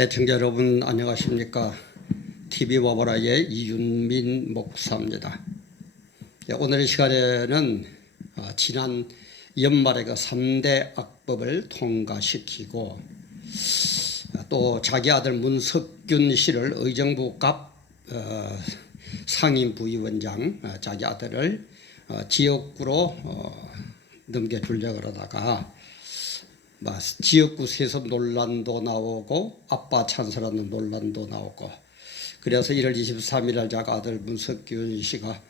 애청자 여러분 안녕하십니까? TV 와보라의 이윤민 목사입니다. 오늘 이 시간에는 지난 연말에 그 3대 악법을 통과시키고 또 자기 아들 문석균 씨를 의정부 갑 상임부위원장 자기 아들을 지역구로 넘겨주려고 그러다가 지역구 세습 논란도 나오고 아빠 찬성하는 논란도 나오고 그래서 1월 23일 날 자기 아들 문석균 씨가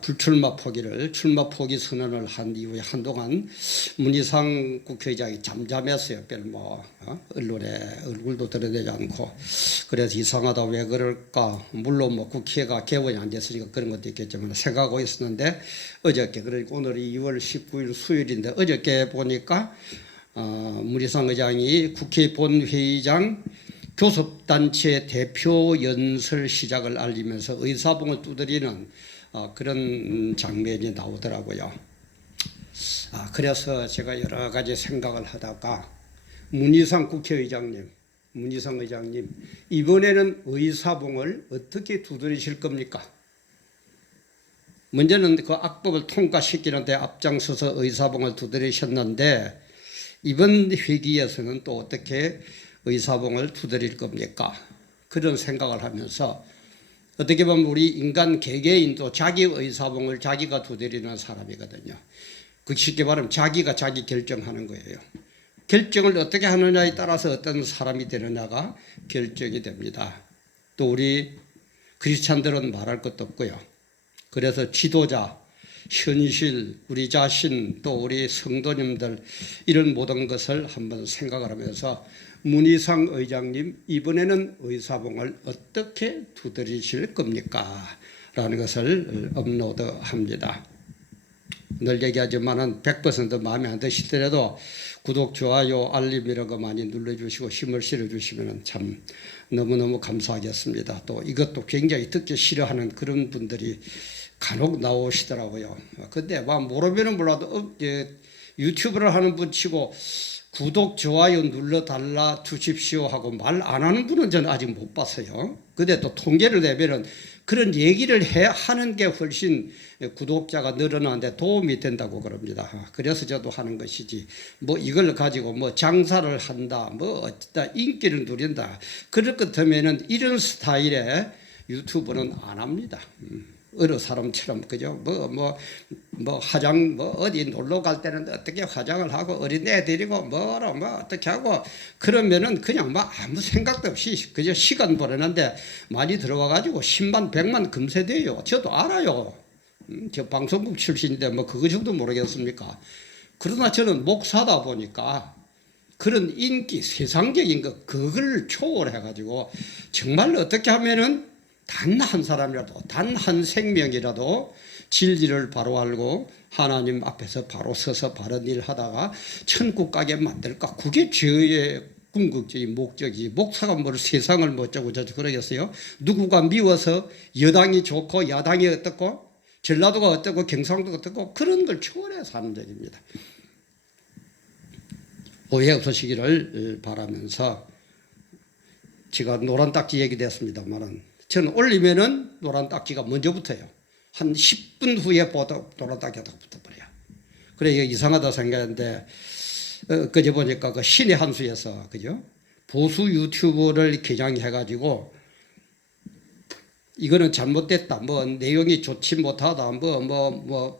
불출마 포기를 출마 포기 선언을 한 이후에 한동안 문희상 국회의장이 잠잠했어요. 별 언론에 얼굴도 드러내지 않고 그래서 이상하다 왜 그럴까. 물론 국회가 개원이 안 됐으니까 그런 것도 있겠지만 생각하고 있었는데 어저께 그러니까 오늘이 2월 19일 수요일인데 어저께 보니까 문희상 의장이 국회 본회의장 교섭단체 대표 연설 시작을 알리면서 의사봉을 두드리는 그런 장면이 나오더라고요. 그래서 제가 여러 가지 생각을 하다가 문희상 국회의장님, 문희상 의장님 이번에는 의사봉을 어떻게 두드리실 겁니까? 먼저는 그 악법을 통과시키는 데 앞장서서 의사봉을 두드리셨는데 이번 회기에서는 또 어떻게 의사봉을 두드릴 겁니까? 그런 생각을 하면서 어떻게 보면 우리 인간 개개인도 자기 의사봉을 자기가 두드리는 사람이거든요. 그 쉽게 말하면 자기가 자기 결정하는 거예요. 결정을 어떻게 하느냐에 따라서 어떤 사람이 되느냐가 결정이 됩니다. 또 우리 크리스찬들은 말할 것도 없고요. 그래서 지도자, 현실, 우리 자신, 또 우리 성도님들 이런 모든 것을 한번 생각을 하면서 문희상 의장님 이번에는 의사봉을 어떻게 두드리실 겁니까? 라는 것을 업로드합니다. 늘 얘기하지만은 100% 마음에 안 드시더라도 구독, 좋아요, 알림 이런 거 많이 눌러주시고 힘을 실어주시면 참 너무너무 감사하겠습니다. 또 이것도 굉장히 듣기 싫어하는 그런 분들이 간혹 나오시더라고요. 근데 모르면은 몰라도 유튜브를 하는 분 치고 구독, 좋아요 눌러달라 주십시오 하고 말 안 하는 분은 저는 아직 못 봤어요. 근데 또 통계를 내면은 그런 얘기를 하는 게 훨씬 구독자가 늘어나는데 도움이 된다고 그럽니다. 그래서 저도 하는 것이지 이걸 가지고 장사를 한다 어쩌다 인기를 누린다 그럴 것 같으면은 이런 스타일의 유튜브는 안 합니다. 어느 사람처럼 그죠? 화장 어디 놀러 갈 때는 어떻게 화장을 하고 어린애 데리고 어떻게 하고 그러면은 그냥 아무 생각도 없이 그저 시간 보내는데 많이 들어와 가지고 10만 100만 금세돼요. 저도 알아요. 저 방송국 출신인데 그거 정도 모르겠습니까? 그러나 저는 목사다 보니까 그런 인기 세상적인 거 그걸 초월해 가지고 정말 어떻게 하면은 단 한 사람이라도 단 한 생명이라도 진리를 바로 알고 하나님 앞에서 바로 서서 바른 일 하다가 천국 가게 만들까 그게 저의 궁극적인 목적이 목사가 세상을 어쩌고 저쩌고 그러겠어요. 누구가 미워서 여당이 좋고 야당이 어떻고 전라도가 어떻고 경상도가 어떻고 그런 걸 초월해서 하는 적입니다. 오해 없으시기를 바라면서 제가 노란 딱지 얘기됐습니다만은 저는 올리면은 노란 딱지가 먼저 붙어요. 한 10분 후에 노란 딱지가 붙어버려요. 그래 이상하다 생각했는데 그제 보니까 그 신의 한 수에서 그죠 보수 유튜브를 개장해가지고 이거는 잘못됐다, 내용이 좋지 못하다,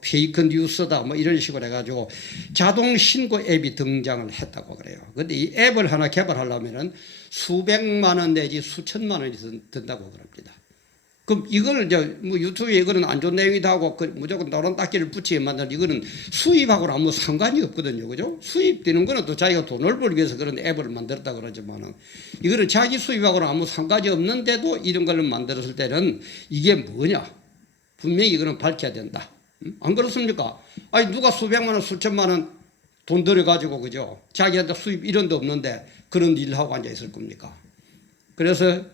페이크 뉴스다, 이런 식으로 해가지고 자동 신고 앱이 등장을 했다고 그래요. 근데 이 앱을 하나 개발하려면은 수백만 원 내지 수천만 원이 든다고 그럽니다. 그럼 이걸 유튜브에 이거는 안 좋은 내용이다 하고 무조건 노란 딱지를 붙이게 만든 이거는 수입하고는 아무 상관이 없거든요. 그죠? 수입되는 거는 또 자기가 돈을 벌기 위해서 그런 앱을 만들었다 그러지만은 이거는 자기 수입하고는 아무 상관이 없는데도 이런 걸 만들었을 때는 이게 뭐냐? 분명히 이거는 밝혀야 된다. 안 그렇습니까? 아니, 누가 수백만 원, 수천만 원 돈 들여가지고, 그죠? 자기한테 수입 이런 데 없는데 그런 일을 하고 앉아 있을 겁니까? 그래서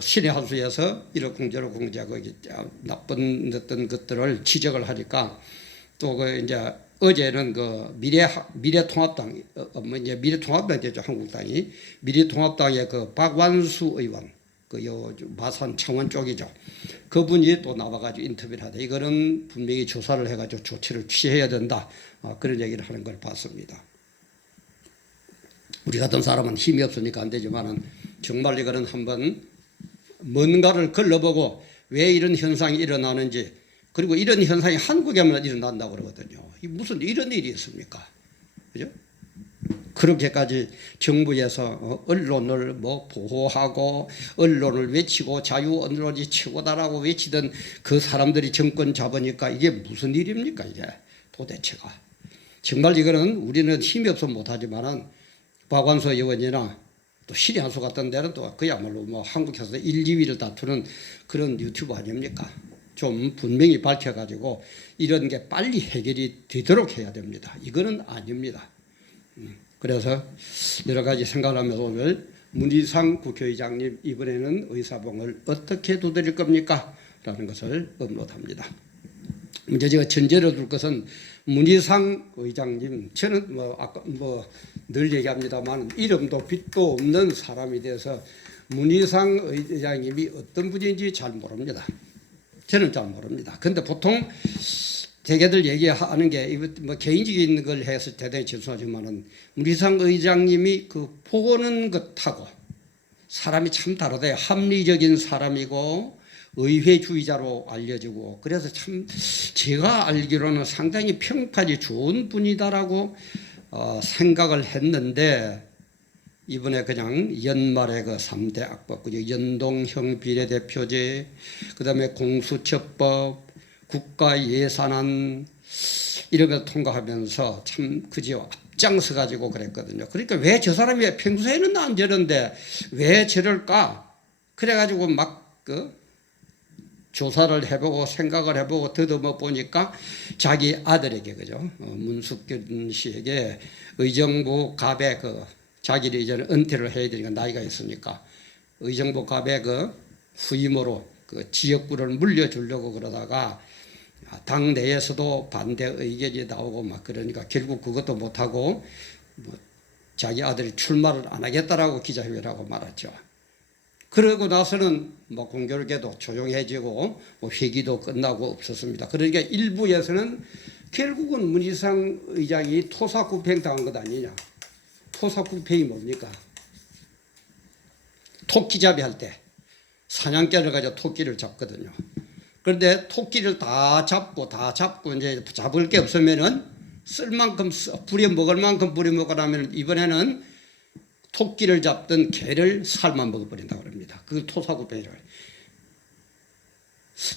신의 한 수에서 이러쿵저러쿵 나쁜 어떤 것들을 지적을 하니까 또 그 이제 어제는 그 미래통합당 뭐 이제 미래통합당 되죠. 한국당이 미래통합당의 그 박완수 의원 그요 마산 창원 쪽이죠. 그분이 또 나와가지고 인터뷰를 하다. 이거는 분명히 조사를 해가지고 조치를 취해야 된다. 그런 얘기를 하는 걸 봤습니다. 우리 같은 사람은 힘이 없으니까 안 되지만은 정말 이거는 한번 뭔가를 걸러보고 왜 이런 현상이 일어나는지, 그리고 이런 현상이 한국에만 일어난다고 그러거든요. 이 무슨 이런 일이 있습니까? 그죠? 그렇게까지 정부에서 언론을 뭐 보호하고 언론을 외치고 자유 언론이 최고다라고 외치던 그 사람들이 정권 잡으니까 이게 무슨 일입니까? 이게 도대체가. 정말 이거는 우리는 힘이 없어 못하지만은 박완서 의원이나 또 신의한수 같은 데는 또 그야말로 뭐 한국에서 1, 2위를 다투는 그런 유튜브 아닙니까? 좀 분명히 밝혀가지고 이런 게 빨리 해결이 되도록 해야 됩니다. 이거는 아닙니다. 그래서 여러 가지 생각을 하면서 오늘 문희상 국회의장님 이번에는 의사봉을 어떻게 두드릴 겁니까? 라는 것을 업로드합니다. 이제 제가 전제로 둘 것은 문희상 의장님, 저는 뭐 아까 뭐 늘 얘기합니다만 이름도 빛도 없는 사람이 돼서 문희상 의장님이 어떤 분인지 잘 모릅니다. 저는 잘 모릅니다. 근데 보통 대개들 얘기하는 게 뭐 개인적인 걸 해서 대단히 죄송하지만은 문희상 의장님이 그 보는 것하고 사람이 참 다르대요. 합리적인 사람이고 의회주의자로 알려지고, 그래서 참 제가 알기로는 상당히 평판이 좋은 분이다라고 생각을 했는데, 이번에 그냥 연말에 그 3대 악법, 연동형 비례대표제, 그 다음에 공수처법, 국가예산안 이런 걸 통과하면서 참 그지요 앞장서 가지고 그랬거든요. 그러니까 왜 저 사람이 평소에는 안 저런데 왜 저럴까? 그래가지고 막 조사를 해보고 생각을 해보고 더듬어 보니까 자기 아들에게, 그죠? 문숙균 씨에게 의정부 갑에 자기를 이제 은퇴를 해야 되니까 나이가 있으니까 의정부 갑에 후임으로 지역구를 물려주려고 그러다가 당 내에서도 반대 의견이 나오고 막 그러니까 결국 그것도 못하고 자기 아들이 출마를 안 하겠다라고 기자회견을 하고 말았죠. 그러고 나서는 뭐 공교롭게도 조용해지고 뭐 회기도 끝나고 없었습니다. 그러니까 일부에서는 결국은 문희상 의장이 토사구팽 당한 것 아니냐. 토사구팽이 뭡니까? 토끼잡이 할 때 사냥개를 가지고 토끼를 잡거든요. 그런데 토끼를 다 잡고 이제 잡을 게 없으면은 쓸 만큼 부려 먹을 만큼 부려 먹으라면 이번에는 토끼를 잡던 개를 삶아 먹어버린다고 합니다. 그걸 토사구팽이라고 해요.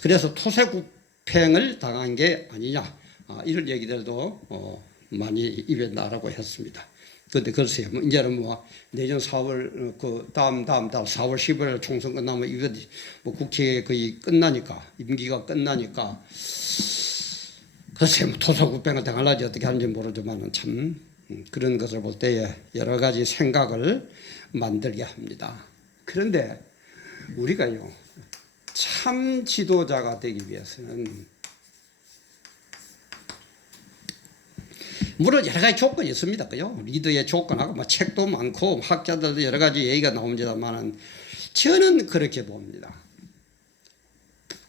그래서 토사구팽을 당한 게 아니냐, 이런 얘기들도 많이 입에 나라고 했습니다. 그런데 글쎄요, 이제는 뭐 내년 4월 다음 달 4월 10일 총선 끝나면 이거 뭐 국회 거의 끝나니까, 임기가 끝나니까 글쎄 뭐 토사구팽을 당할지 어떻게 하는지 모르지만은 참 그런 것을 볼 때에 여러 가지 생각을 만들게 합니다. 그런데 우리가요, 참 지도자가 되기 위해서는 물론 여러 가지 조건이 있습니다. 그죠? 리더의 조건하고 뭐 책도 많고 학자들도 여러 가지 얘기가 나옵니다만은 저는 그렇게 봅니다.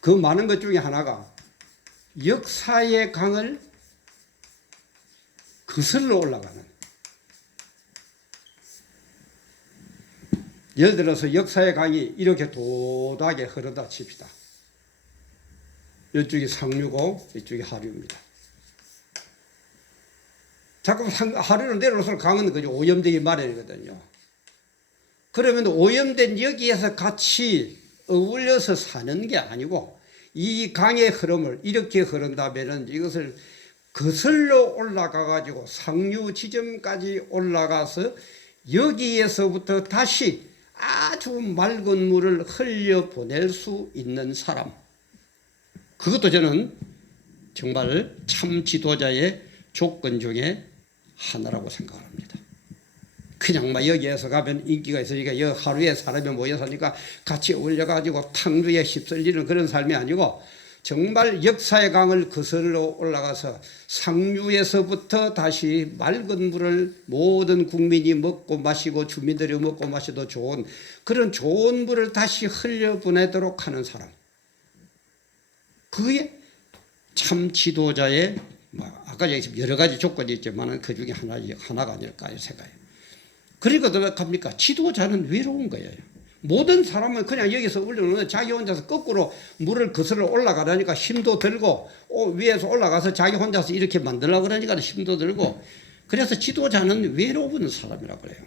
그 많은 것 중에 하나가 역사의 강을 거슬러 올라가는, 예를 들어서 역사의 강이 이렇게 도닥에 흐르다 칩시다. 이쪽이 상류고 이쪽이 하류입니다. 자꾸 하류로 내려올수록 강은 그저 오염되기 마련이거든요. 그러면 오염된 여기에서 같이 어울려서 사는 게 아니고 이 강의 흐름을 이렇게 흐른다면 이것을 거슬러 올라가 가지고 상류 지점까지 올라가서 여기에서부터 다시 아주 맑은 물을 흘려보낼 수 있는 사람, 그것도 저는 정말 참 지도자의 조건 중에 하나라고 생각을 합니다. 그냥 막 여기에서 가면 인기가 있으니까 여기 하루에 사람이 모여 사니까 같이 어울려가지고 탕주에 휩쓸리는 그런 삶이 아니고 정말 역사의 강을 거슬러 올라가서 상류에서부터 다시 맑은 물을 모든 국민이 먹고 마시고 주민들이 먹고 마셔도 좋은 그런 좋은 물을 다시 흘려보내도록 하는 사람. 그게 참 지도자의 아까 여기 여러 가지 조건이 있지만 그 중에 하나가 아닐까 생각해요. 그리고 어떡합니까? 지도자는 외로운 거예요. 모든 사람은 그냥 여기서 올려놓는 자기 혼자서 거꾸로 물을 거슬러 올라가려니까 힘도 들고 위에서 올라가서 자기 혼자서 이렇게 만들려고 그러니까 힘도 들고 그래서 지도자는 외로운 사람이라고 그래요.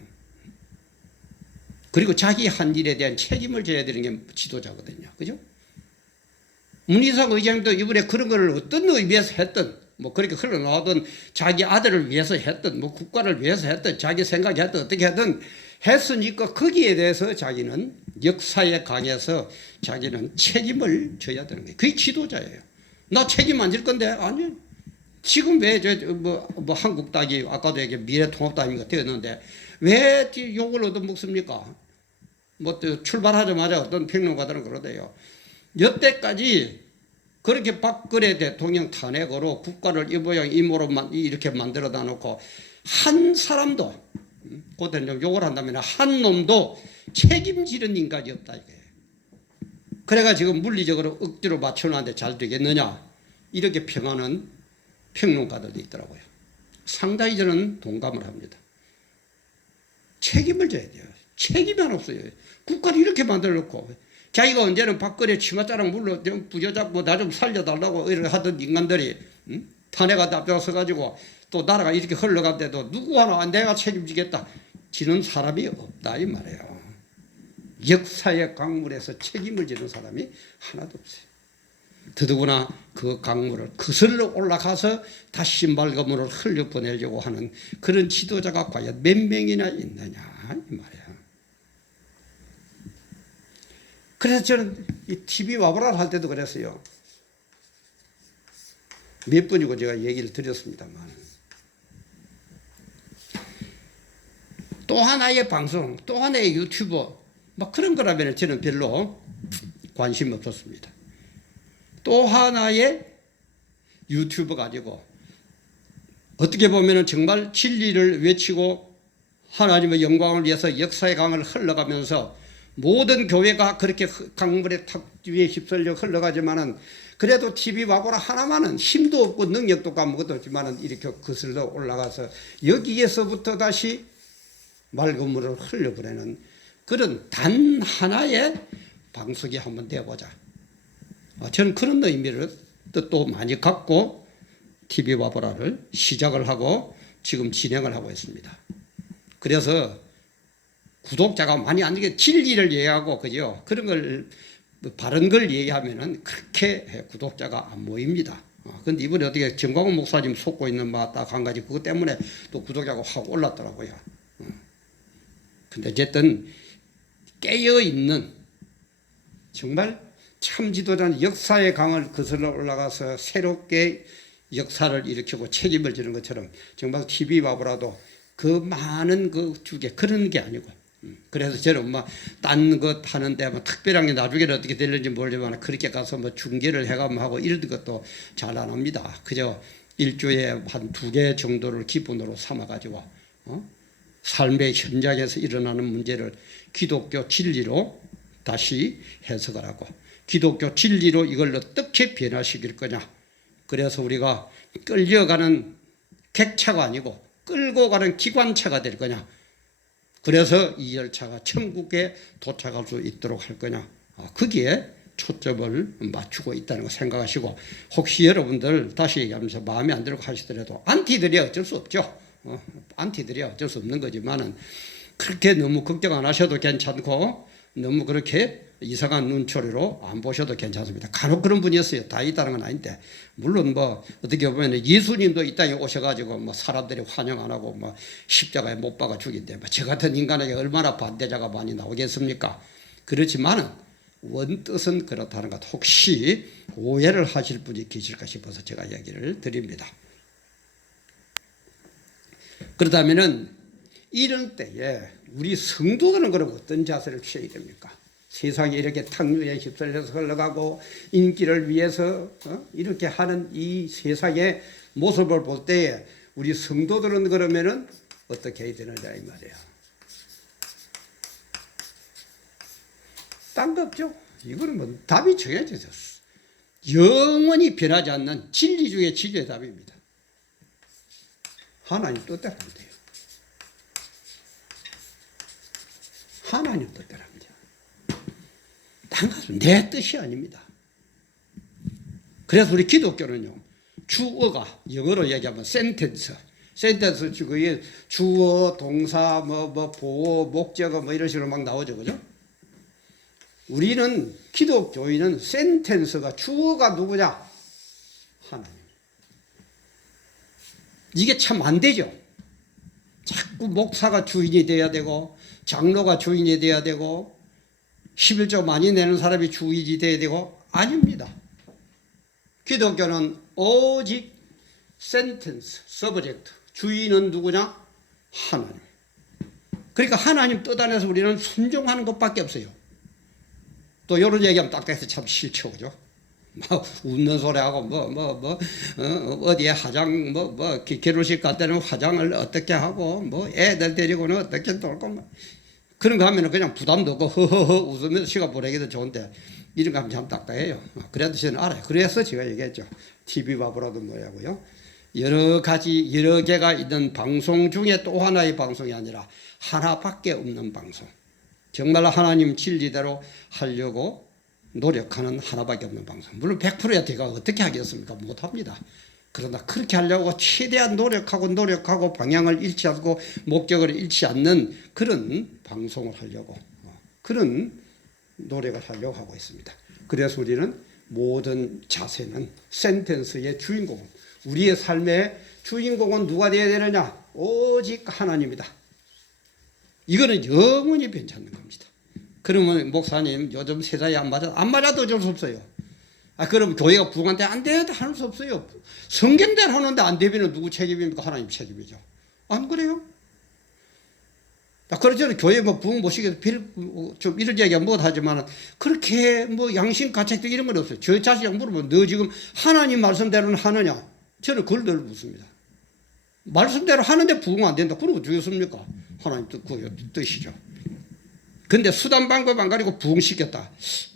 그리고 자기 한 일에 대한 책임을 져야 되는 게 지도자거든요. 그죠? 문희상 의장도 이번에 그런 걸 어떤 의미에서 했든 뭐 그렇게 흘러나오든 자기 아들을 위해서 했든 뭐 국가를 위해서 했든 자기 생각이 했든 어떻게 하든 했으니까 거기에 대해서 자기는 역사에 강해서 자기는 책임을 져야 되는 거예요. 그게 지도자예요. 나 책임 안 질 건데 아니 지금 왜 뭐 한국 땅이 아까도 얘기 미래통합당인가 되었는데 왜 욕을 얻어먹습니까? 뭐 출발하자마자 어떤 평론가들은 그러대요. 여태까지 그렇게 박근혜 대통령 탄핵으로 국가를 이 모양 이 모로 이렇게 만들어다 놓고 한 사람도 그때는 좀 욕을 한다면 한 놈도 책임지는 인간이 없다 이게. 그래가 지금 물리적으로 억지로 맞춰놨는데 잘 되겠느냐 이렇게 평하는 평론가들도 있더라고요. 상당히 저는 동감을 합니다. 책임을 져야 돼요. 책임이 안 없어요. 국가를 이렇게 만들어 놓고 자기가 언제는 박근혜 치맛자락 물로 좀 부여잡고 나 좀 살려달라고 이렇게 하던 인간들이 탄핵한테 앞장서 가지고 또 나라가 이렇게 흘러간데도 누구 하나 내가 책임지겠다 지는 사람이 없다 이 말이에요. 역사의 강물에서 책임을 지는 사람이 하나도 없어요. 더더구나 그 강물을 거슬러 올라가서 다시 맑은 물을 흘려보내려고 하는 그런 지도자가 과연 몇 명이나 있느냐 이 말이에요. 그래서 저는 이 TV 와보라 할 때도 그랬어요. 몇 번이고 제가 얘기를 드렸습니다만 또 하나의 방송, 또 하나의 유튜버 막 그런 거라면 저는 별로 관심 없었습니다. 또 하나의 유튜버 가지고 어떻게 보면 정말 진리를 외치고 하나님의 영광을 위해서 역사의 강을 흘러가면서 모든 교회가 그렇게 강물의 탑 위에 휩쓸려 흘러가지만은 그래도 TV 와보라 하나만은 힘도 없고 능력도 없고 아무것도 없지만은 이렇게 거슬러 올라가서 여기에서부터 다시 맑은 물을 흘려보내는 그런 단 하나의 방송이 한번 되어보자. 저는 그런 의미를 또 많이 갖고 TV 와보라를 시작을 하고 지금 진행을 하고 있습니다. 그래서 구독자가 많이 안 되게 진리를 이해하고 그죠? 그런 걸 바른 걸 얘기하면은 그렇게 구독자가 안 모입니다. 근데 이번에 어떻게 정광훈 목사님 속고 있는 바 딱 한 가지 그것 때문에 또 구독자가 확 올랐더라고요. 근데 어쨌든 깨어 있는 정말 참 지도자는 역사의 강을 거슬러 올라가서 새롭게 역사를 일으키고 책임을 지는 것처럼 정말 TV 와보라도 그 많은 그 주제 그런 게 아니고 그래서 저는 뭐 딴 것 하는데 뭐 특별한 게 나중에는 어떻게 될는지 모르지만 그렇게 가서 뭐 중계를 해가면 하고 이런 것도 잘 안 합니다. 그저 일주일에 한 2개 정도를 기본으로 삼아가지고 삶의 현장에서 일어나는 문제를 기독교 진리로 다시 해석을 하고 기독교 진리로 이걸 어떻게 변화시킬 거냐. 그래서 우리가 끌려가는 객차가 아니고 끌고 가는 기관차가 될 거냐. 그래서 이 열차가 천국에 도착할 수 있도록 할 거냐. 거기에 초점을 맞추고 있다는 거 생각하시고 혹시 여러분들 다시 얘기하면서 마음에 안 들고 하시더라도 안티들이 어쩔 수 없죠. 안티들이 어쩔 수 없는 거지만은 그렇게 너무 걱정 안 하셔도 괜찮고 너무 그렇게 이상한 눈초리로 안 보셔도 괜찮습니다. 간혹 그런 분이었어요. 다 있다는 건 아닌데 물론 뭐 어떻게 보면 예수님도 이 땅에 오셔가지고 뭐 사람들이 환영 안 하고 뭐 십자가에 못 박아 죽인데 뭐 저 같은 인간에게 얼마나 반대자가 많이 나오겠습니까? 그렇지만은 원뜻은 그렇다는 것 혹시 오해를 하실 분이 계실까 싶어서 제가 이야기를 드립니다. 그렇다면은 이런 때에 우리 성도들은 그럼 어떤 자세를 취해야 됩니까? 세상에 이렇게 탕류에 휩쓸려서 흘러가고 인기를 위해서 이렇게 하는 이 세상의 모습을 볼 때에 우리 성도들은 그러면은 어떻게 해야 되느냐 이 말이에요. 딴 거 없죠. 이거는 뭐 답이 정해져서 영원히 변하지 않는 진리 중에 진리의 답입니다. 하나님 뜻대로 하면 돼요. 하나님 뜻대로 하면 돼요. 딴 것은 내 뜻이 아닙니다. 그래서 우리 기독교는요, 주어가 영어로 얘기하면 센텐스 주어에 주어, 동사, 보어, 목적어 이런 식으로 막 나오죠, 그죠? 우리는 기독교인은 센텐스가 주어가 누구냐? 하나님. 이게 참 안 되죠. 자꾸 목사가 주인이 돼야 되고 장로가 주인이 돼야 되고 11조 많이 내는 사람이 주인이 돼야 되고 아닙니다. 기독교는 오직 센텐스, 서브젝트. 주인은 누구냐? 하나님. 그러니까 하나님 뜻 안에서 우리는 순종하는 것밖에 없어요. 또 이런 얘기하면 딱딱해서 참 싫죠, 그죠? 막 웃는 소리하고 어디에 화장 결혼식 갈 때는 화장을 어떻게 하고 애들 데리고는 어떻게 놀고 그런 거 하면은 그냥 부담도 없고 허허허 웃으면서 시간 보내기도 좋은데 이런 거 하면 참 딱딱해요. 그래도 저는 알아요. 그래서 제가 얘기했죠. TV 바보라도 뭐냐고요. 여러 가지 여러 개가 있는 방송 중에 또 하나의 방송이 아니라 하나밖에 없는 방송. 정말 하나님 진리대로 하려고 노력하는 하나밖에 없는 방송. 물론 100%야 제가 어떻게 하겠습니까? 못합니다. 그러나 그렇게 하려고 최대한 노력하고 방향을 잃지 않고 목적을 잃지 않는 그런 방송을 하려고 그런 노력을 하려고 하고 있습니다. 그래서 우리는 모든 자세는 센텐스의 주인공은 우리의 삶의 주인공은 누가 되어야 되느냐? 오직 하나님이다. 이거는 영원히 변찮는 겁니다. 그러면 목사님 요즘 세상에 안 맞아도 어쩔 수 없어요. 그럼 교회가 부흥한데 안 돼? 할 수 없어요. 성경대로 하는데 안 되면 누구 책임입니까? 하나님 책임이죠. 안 그래요? 그렇죠. 교회 부흥 못 시켜도 좀 이런 얘기 못 하지만 그렇게 양심 가책적 이런 건 없어요. 저 자식이 물어보면 너 지금 하나님 말씀대로는 하느냐? 저는 그걸 늘 묻습니다. 말씀대로 하는데 부흥 안 된다. 그러고 죽였습니까? 하나님 뜻이죠. 근데 수단 방법 안 가리고 부흥시켰다.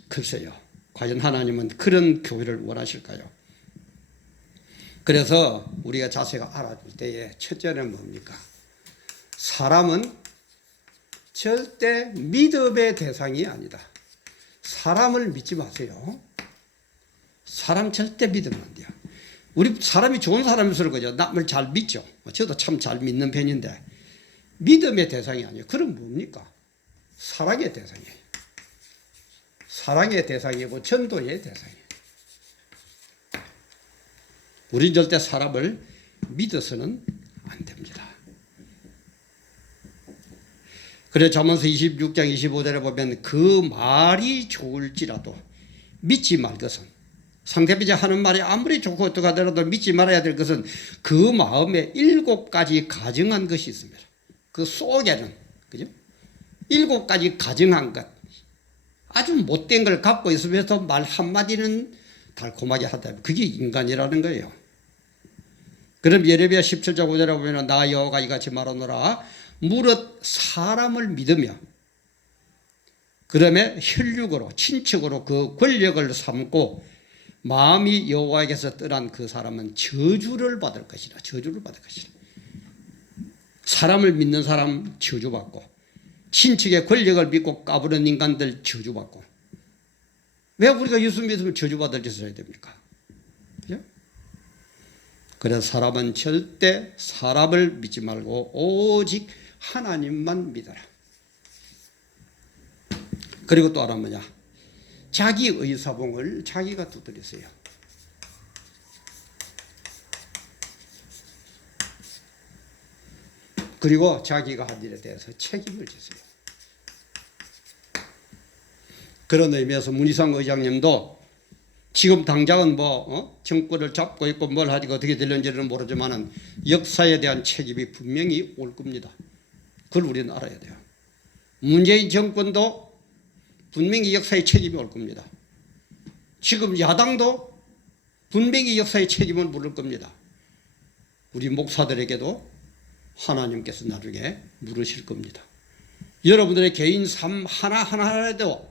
글쎄요. 과연 하나님은 그런 교회를 원하실까요? 그래서 우리가 자세가 알아줄 때에 첫째는 뭡니까? 사람은 절대 믿음의 대상이 아니다. 사람을 믿지 마세요. 사람 절대 믿으면 안 돼요. 우리 사람이 좋은 사람일수록 그죠? 남을 잘 믿죠. 저도 참 잘 믿는 편인데 믿음의 대상이 아니에요. 그럼 뭡니까? 사랑의 대상이에요. 사랑의 대상이고 전도의 대상이에요. 우린 절대 사람을 믿어서는 안 됩니다. 그래서 잠언서 26장 25절에 보면 그 말이 좋을지라도 믿지 말 것은 상대방이 하는 말이 아무리 좋고 어떡하더라도 믿지 말아야 될 것은 그 마음에 7가지 가정한 것이 있습니다. 그 속에는 그죠? 7가지 가정한 것 아주 못된 걸 갖고 있으면서 말 한마디는 달콤하게 하다. 그게 인간이라는 거예요. 그럼 예레미야 17장 5절에 보면 나 여호와가 이같이 말하노라 무릇 사람을 믿으며 그러면 혈육으로 친척으로 그 권력을 삼고 마음이 여호와에게서 떠난 그 사람은 저주를 받을 것이라. 저주를 받을 것이라. 사람을 믿는 사람 저주받고 친척의 권력을 믿고 까부는 인간들 저주받고 왜 우리가 예수 믿으면 저주받을 짓을 해야 됩니까? 그죠? 그래서 사람은 절대 사람을 믿지 말고 오직 하나님만 믿어라. 그리고 또 하나 뭐냐? 자기 의사봉을 자기가 두드리세요. 그리고 자기가 한 일에 대해서 책임을 지세요. 그런 의미에서 문희상 의장님도 지금 당장은 정권을 잡고 있고 뭘 하지 어떻게 되는지는 모르지만은 역사에 대한 책임이 분명히 올 겁니다. 그걸 우리는 알아야 돼요. 문재인 정권도 분명히 역사의 책임이 올 겁니다. 지금 야당도 분명히 역사의 책임을 물을 겁니다. 우리 목사들에게도 하나님께서 나중에 물으실 겁니다. 여러분들의 개인 삶 하나하나에도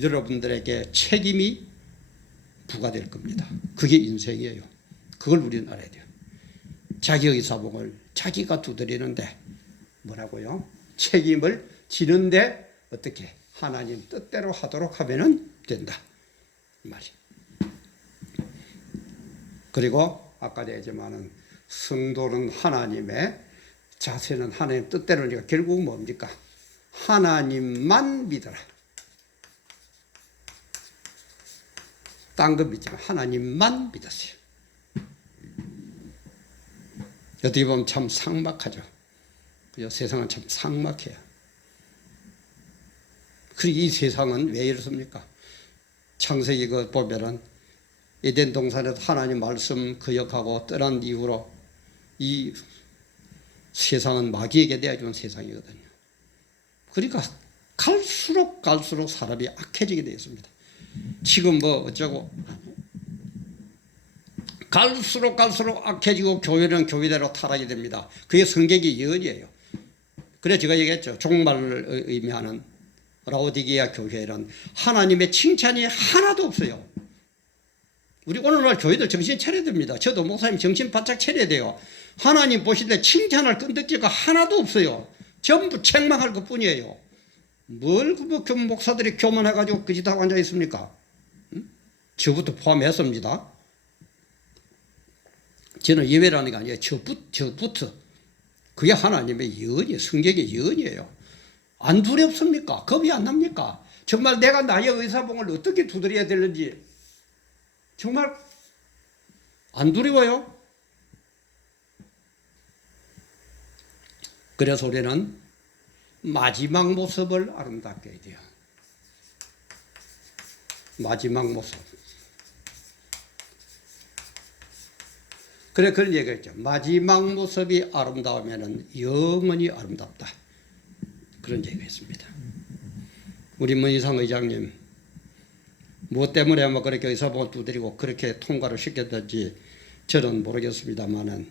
여러분들에게 책임이 부과될 겁니다. 그게 인생이에요. 그걸 우리는 알아야 돼요. 자기 의사봉을 자기가 두드리는데 뭐라고요? 책임을 지는데 어떻게 하나님 뜻대로 하도록 하면 된다 이 말이에요. 그리고 아까도 얘기했지만은 성도는 하나님의 자세는 하나님 뜻대로니까 결국 뭡니까? 하나님만 믿어라. 딴 거 믿지 마. 하나님만 믿으세요. 어떻게 보면 참 삭막하죠. 그죠? 세상은 참 삭막해요. 그리고 이 세상은 왜 이렇습니까? 창세기 그 보면은 에덴 동산에서 하나님 말씀 거역하고 떠난 이후로 이 세상은 마귀에게 내어준 세상이거든요. 그러니까 갈수록 사람이 악해지게 되어 있습니다. 지금 뭐 어쩌고 갈수록 악해지고 교회는 교회대로 타락이 됩니다. 그게 성경의 예언이에요. 그래서 제가 얘기했죠. 종말을 의미하는 라오디게아 교회는 하나님의 칭찬이 하나도 없어요. 우리 오늘날 교회들 정신 차려야 됩니다. 저도 목사님 정신 바짝 차려야 돼요. 하나님 보실 때 칭찬할 끈덕지가 하나도 없어요. 전부 책망할 것뿐이에요. 뭘 그 목사들이 교만해가지고 그 짓 하고 앉아 있습니까? 저부터 포함했습니다. 저는 예외라는 게 아니에요. 저부터. 그게 하나님의 예언이에요. 성경의 예언이에요. 안 두렵습니까? 겁이 안 납니까? 정말 내가 나의 의사봉을 어떻게 두드려야 되는지 정말 안 두려워요? 그래서 우리는 마지막 모습을 아름답게 해야 돼요. 마지막 모습. 그래 그런 얘기했죠. 마지막 모습이 아름다우면 영원히 아름답다. 그런 얘기했습니다. 우리 문희상 의장님 무엇 때문에 아마 그렇게 의사봉을 두드리고 그렇게 통과를 시켰는지 저는 모르겠습니다만은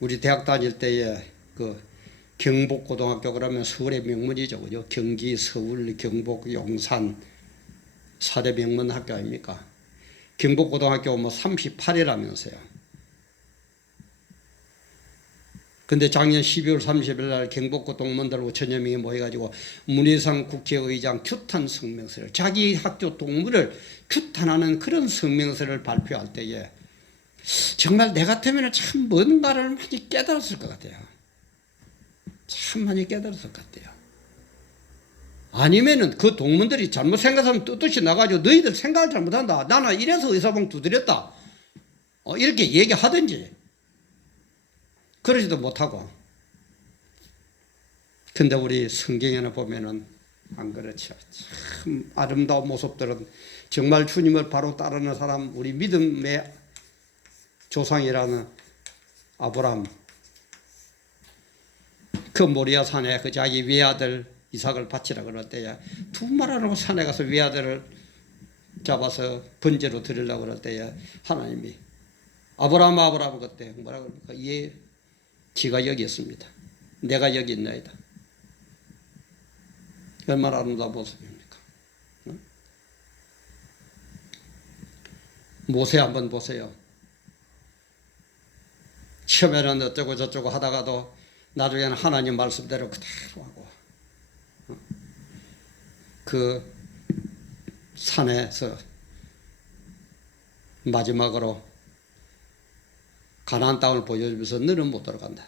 우리 대학 다닐 때에 그 경복고등학교 그러면 서울의 명문이죠. 그죠? 경기, 서울, 경복, 용산 4대 명문 학교 아닙니까? 경복고등학교 뭐 38이라면서요. 근데 작년 12월 30일 날 경복고 동문들 5천여 명이 모여가지고 문희상 국회의장 규탄 성명서를 자기 학교 동문을 규탄하는 그런 성명서를 발표할 때에 정말 내 같으면 참 뭔가를 많이 깨달았을 것 같아요. 참 많이 깨달았을 것 같아요. 아니면은 그 동문들이 잘못 생각하면 뜻없이 나가지고 너희들 생각을 잘못한다. 나는 이래서 의사봉 두드렸다. 이렇게 얘기하든지. 그러지도 못하고. 근데 우리 성경에는 보면은 안 그렇죠. 참 아름다운 모습들은 정말 주님을 바로 따르는 사람, 우리 믿음의 조상이라는 아브람. 그 모리아 산에 그 자기 외아들 이삭을 바치라 그럴 때에 두 말 안 하고 산에 가서 외아들을 잡아서 번제로 드리려고 그럴 때에 하나님이 아브람 그때 뭐라 그럽니까? 예, 지가 여기 있습니다. 내가 여기 있나이다. 얼마나 아름다운 모습입니까? 모세 한번 보세요. 처음에는 어쩌고 저쩌고 하다가도 나중에는 하나님 말씀대로 그대로 하고 그 산에서 마지막으로 가나안 땅을 보여주면서 너는 못 들어간다.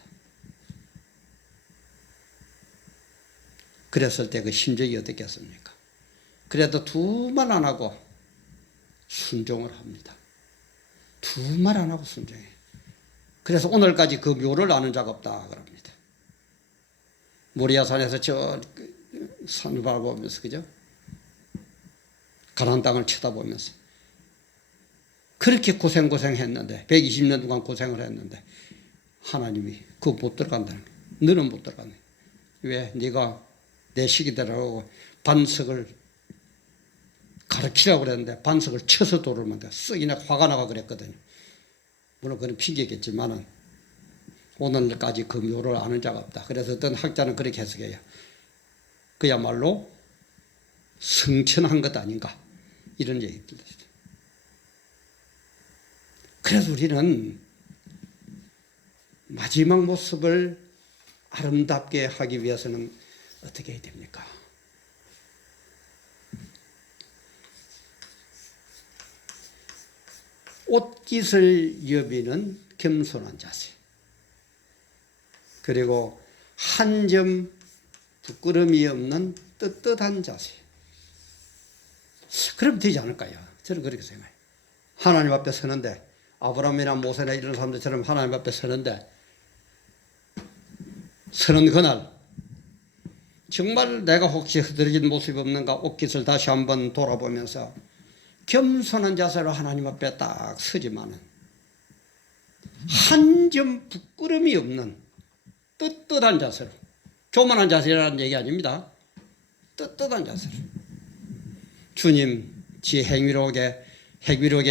그랬을 때 그 심정이 어떻겠습니까? 그래도 두 말 안 하고 순종을 합니다. 두 말 안 하고 순종해. 그래서 오늘까지 그 묘를 아는 자가 없다 그럽니다. 모리아산에서 저 산을 바라보면서 그죠? 가나안 땅을 쳐다보면서 그렇게 고생했는데 120년 동안 고생을 했는데 하나님이 그거 못 들어간다는 거예요. 너는 못 들어간다. 왜? 네가 내 시기대로 반석을 가르치라고 그랬는데 반석을 쳐서 돌을 만들어 쓱이나 화가 나가 그랬거든요. 물론 그건 핑계겠지만은 오늘까지 그 묘를 아는 자가 없다. 그래서 어떤 학자는 그렇게 해석해요. 그야말로 성천한 것 아닌가 이런 얘기입니다. 그래서 우리는 마지막 모습을 아름답게 하기 위해서는 어떻게 해야 됩니까? 옷깃을 여비는 겸손한 자세, 그리고 한 점 부끄러움이 없는 떳떳한 자세. 그럼 되지 않을까요? 저는 그렇게 생각해요. 하나님 앞에 서는데, 아브라함이나 모세나 이런 사람들처럼 하나님 앞에 서는데, 서는 그날 정말 내가 혹시 흐드러진 모습이 없는가 옷깃을 다시 한번 돌아보면서 겸손한 자세로 하나님 앞에 딱 서지만은 한 점 부끄러움이 없는 떳떳한 자세로, 교만한 자세라는 얘기 아닙니다. 떳떳한 자세로. 주님 지 행위록에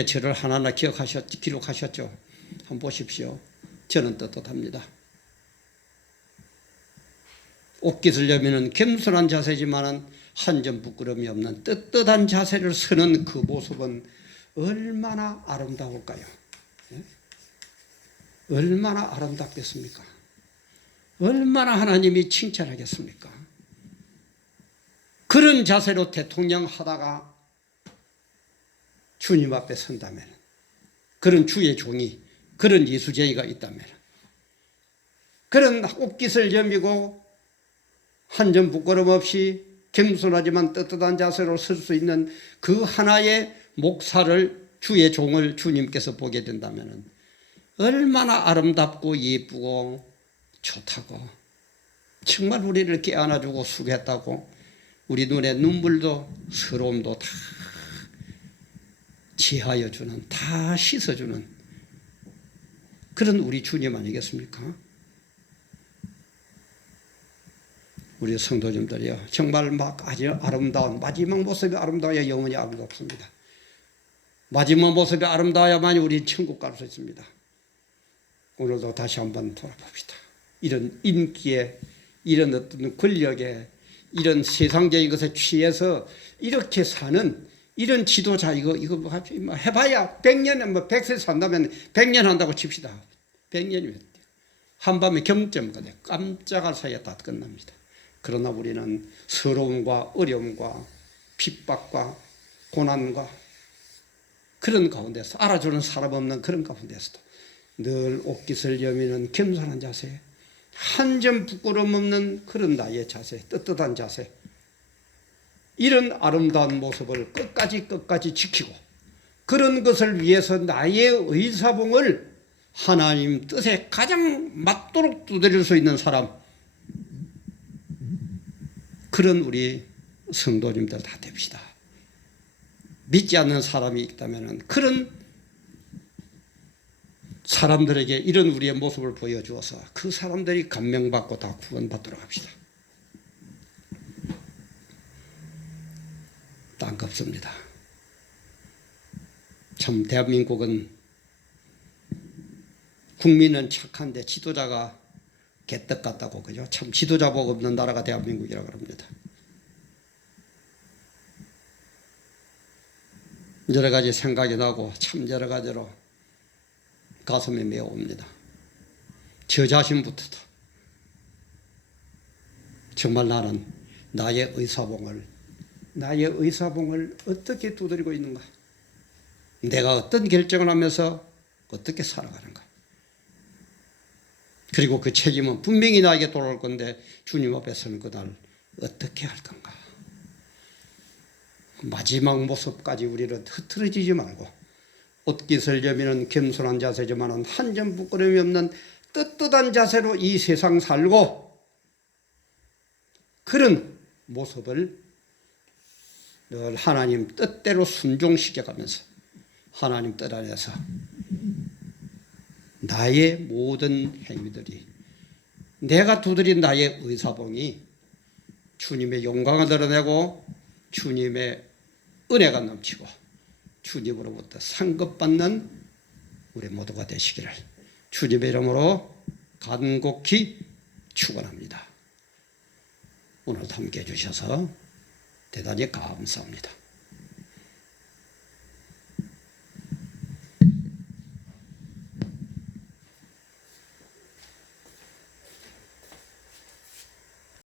저를 하나하나 기록하셨죠. 한번 보십시오. 저는 떳떳합니다. 옷깃을 여미는 겸손한 자세지만은 한 점 부끄러움이 없는 떳떳한 자세를 서는 그 모습은 얼마나 아름다울까요? 얼마나 아름답겠습니까? 얼마나 하나님이 칭찬하겠습니까? 그런 자세로 대통령 하다가 주님 앞에 선다면, 그런 주의 종이, 그런 예수쟁이가 있다면, 그런 옷깃을 여미고 한 점 부끄럼 없이 겸손하지만 떳떳한 자세로 설 수 있는 그 하나의 목사를, 주의 종을 주님께서 보게 된다면 얼마나 아름답고 예쁘고 좋다고, 정말 우리를 깨안아주고 수고했다고, 우리 눈에 눈물도 서러움도 다 제하여 주는, 다 씻어주는 그런 우리 주님 아니겠습니까? 우리 성도님들이요, 정말 막 아주 아름다운 마지막 모습이 아름다워야 영원히 아름답습니다. 마지막 모습이 아름다워야만 우리 천국 갈 수 있습니다. 오늘도 다시 한번 돌아봅시다. 이런 인기에, 이런 어떤 권력에, 이런 세상적인 것에 취해서 이렇게 사는 이런 지도자, 이거 뭐 해봐야 100년, 뭐 100세 산다면 100년 한다고 칩시다. 100년이면 한밤에 경점가 돼. 깜짝할 사이에 다 끝납니다. 그러나 우리는 서러움과 어려움과 핍박과 고난과 그런 가운데서, 알아주는 사람 없는 그런 가운데서도 늘 옷깃을 여미는 겸손한 자세, 한 점 부끄러움 없는 그런 나의 자세, 떳떳한 자세, 이런 아름다운 모습을 끝까지 지키고, 그런 것을 위해서 나의 의사봉을 하나님 뜻에 가장 맞도록 두드릴 수 있는 사람, 그런 우리 성도님들 다 됩시다. 믿지 않는 사람이 있다면 그런 사람들에게 이런 우리의 모습을 보여주어서 그 사람들이 감명받고 다 구원받도록 합시다. 땅겁습니다. 참 대한민국은, 국민은 착한데 지도자가 개떡 같다고, 그죠? 참 지도자 복 없는 나라가 대한민국이라고 합니다. 여러 가지 생각이 나고 참 여러 가지로 가슴이 메어옵니다. 저 자신부터도 정말 나는 나의 의사봉을 어떻게 두드리고 있는가? 내가 어떤 결정을 하면서 어떻게 살아가는가? 그리고 그 책임은 분명히 나에게 돌아올 건데 주님 앞에 서는 그날 어떻게 할 건가? 마지막 모습까지 우리는 흐트러지지 말고 옷깃을 여미는 겸손한 자세지만 한 점 부끄러움이 없는 떳떳한 자세로 이 세상 살고, 그런 모습을 늘 하나님 뜻대로 순종시켜가면서 하나님 뜻 안에서 나의 모든 행위들이, 내가 두드린 나의 의사봉이 주님의 영광을 드러내고 주님의 은혜가 넘치고 주님으로부터 상급받는 우리 모두가 되시기를 주님의 이름으로 간곡히 축원합니다. 오늘도 함께해 주셔서 대단히 감사합니다.